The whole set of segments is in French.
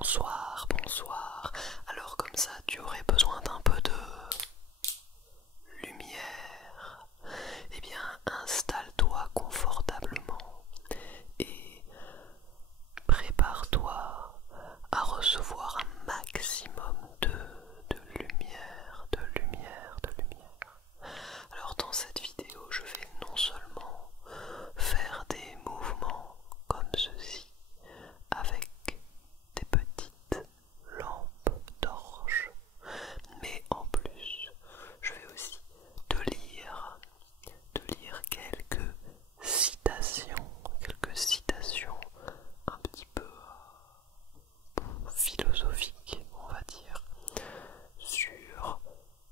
Bonsoir, bonsoir. Alors comme ça, tu aurais besoin d'un peu de lumière. Eh bien, installe-toi confortablement et prépare-toi à recevoir un maximum de lumière, de lumière, de lumière. Alors dans cette vidéo, je vais non seulement faire des mouvements comme ceci, avec des petites lampes torches, mais en plus je vais aussi te lire quelques citations un petit peu philosophiques, on va dire, sur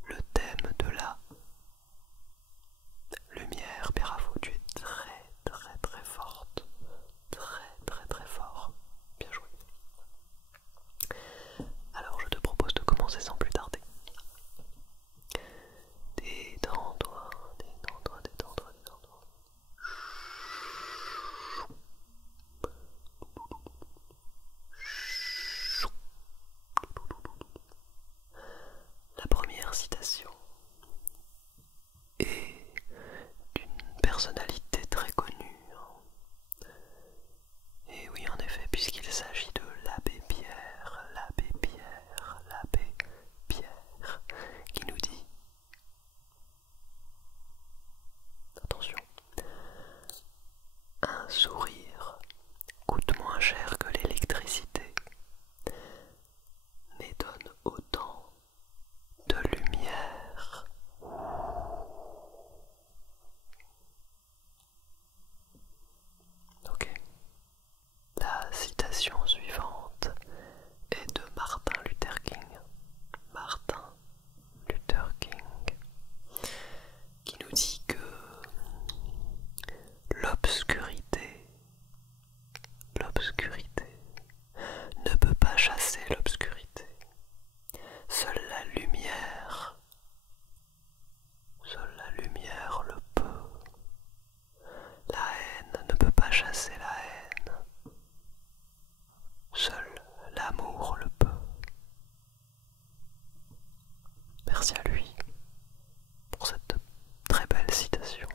le thème de la lumière. Bravo, tu es très très très forte, très très très fort, bien joué. Alors je te propose de commencer sans plus tarder. Détends-toi, détends-toi, détends-toi, détends-toi. La première citation est d'une personnalité très connue. Et oui, en effet, puisqu'il s'agit de l'abbé Pierre, l'abbé Pierre, qui nous dit, attention, un sourire coûte moins cher que l'électricité, mais donne autant de lumière. Ok. La citation suivante est de Martin Luther King. Martin Luther King, qui nous dit que l'obscurité ne peut pas chasser l'obscurité. Seule la lumière le peut. La haine ne peut pas chasser la haine. Seul l'amour le peut. Merci à lui pour cette très belle citation.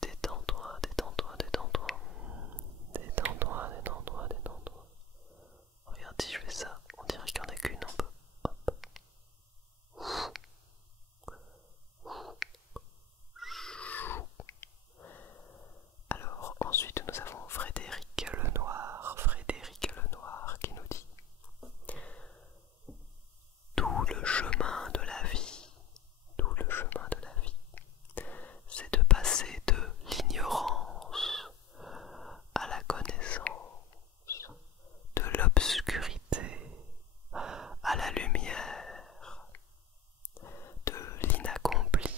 Détends-toi, détends-toi, détends-toi. Détends-toi, détends-toi, détends-toi. Regarde, si je fais ça, on dirait qu'il n'y en a qu'une un peu. Hop. Alors, ensuite nous avons Frédéric Lenoir qui nous dit: tout le chemin de la vie, c'est de passer de l'ignorance à la connaissance, de l'obscurité à la lumière, de l'inaccompli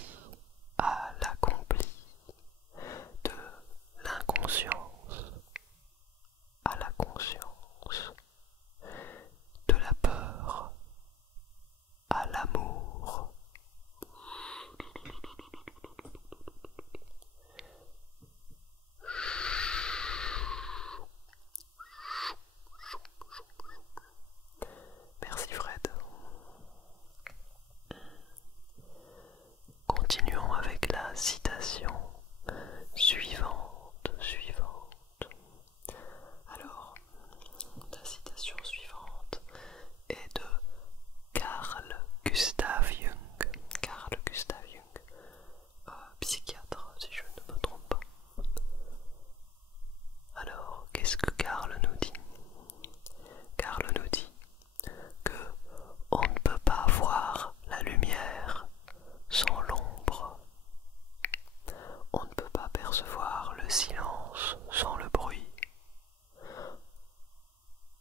à l'accompli, de l'inconscience à la conscience, de la peur à l'amour. Merci Fred. Continuons avec la citation suivante. Alors, la citation suivante est de Carl Gustav Jung. Psychiatre, si je ne me trompe pas. Alors, qu'est-ce que Carl nous dit? Carl nous dit que on ne peut pas voir la lumière sans l'ombre. On ne peut pas percevoir le silence sans le bruit.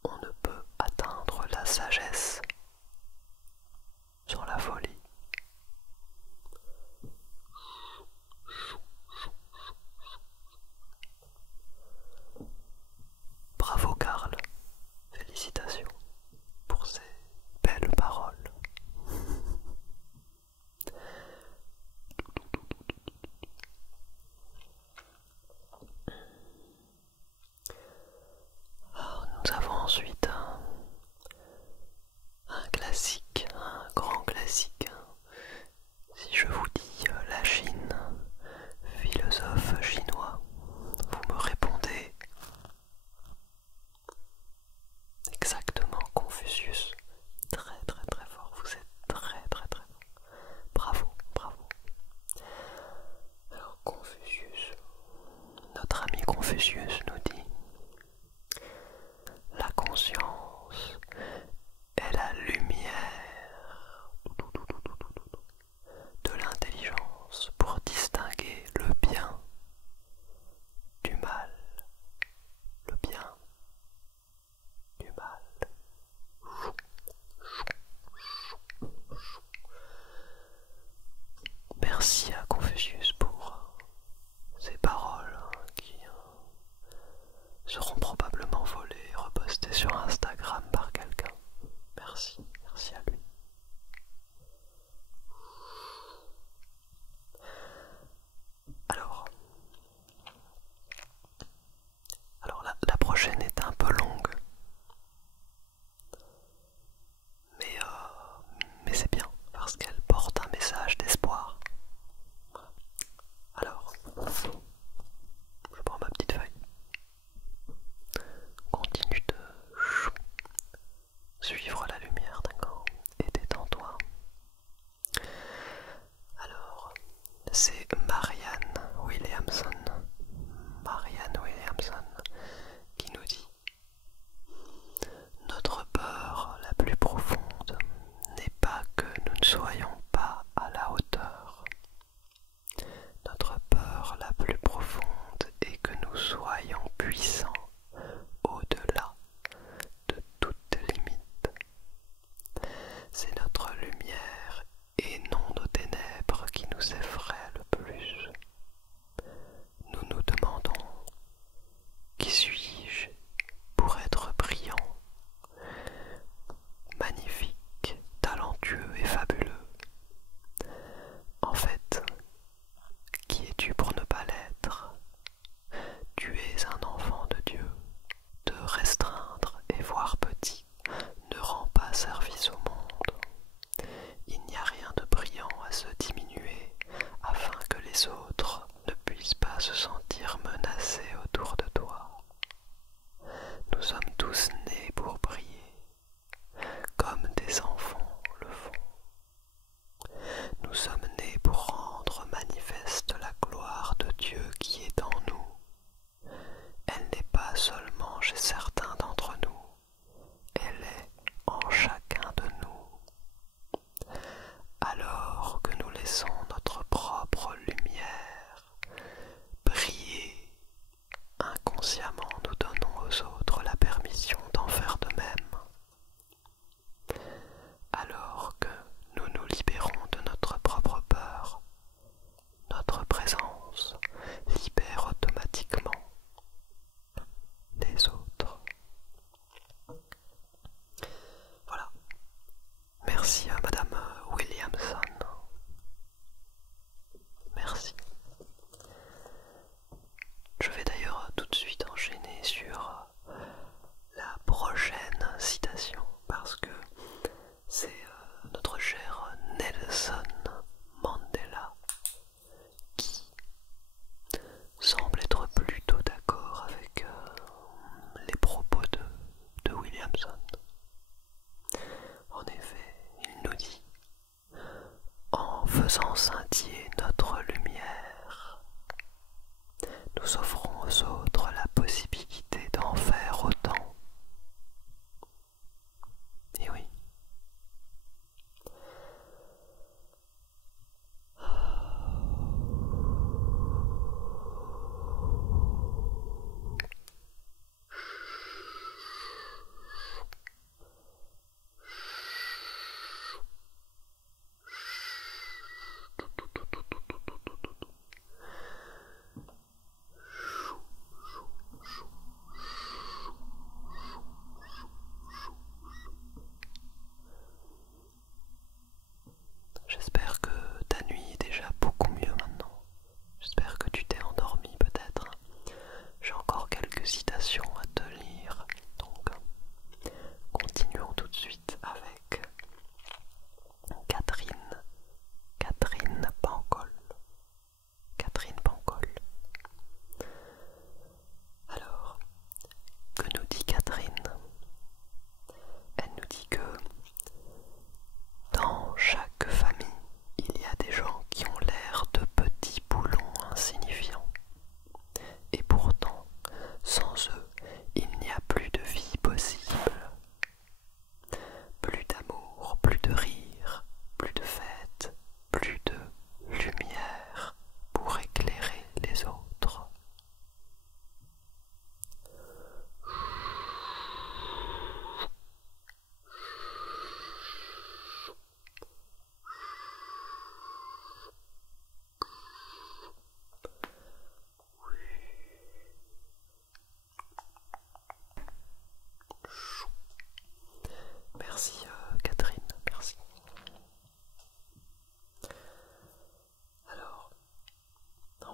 On ne peut atteindre la sagesse sans la folie. Bravo Karl, félicitations pour ces belles paroles. Confucius nous dit: la conscience est la lumière de l'intelligence pour distinguer le bien du mal. Le bien du mal. Merci à Confucius pour ces paroles qui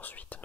ensuite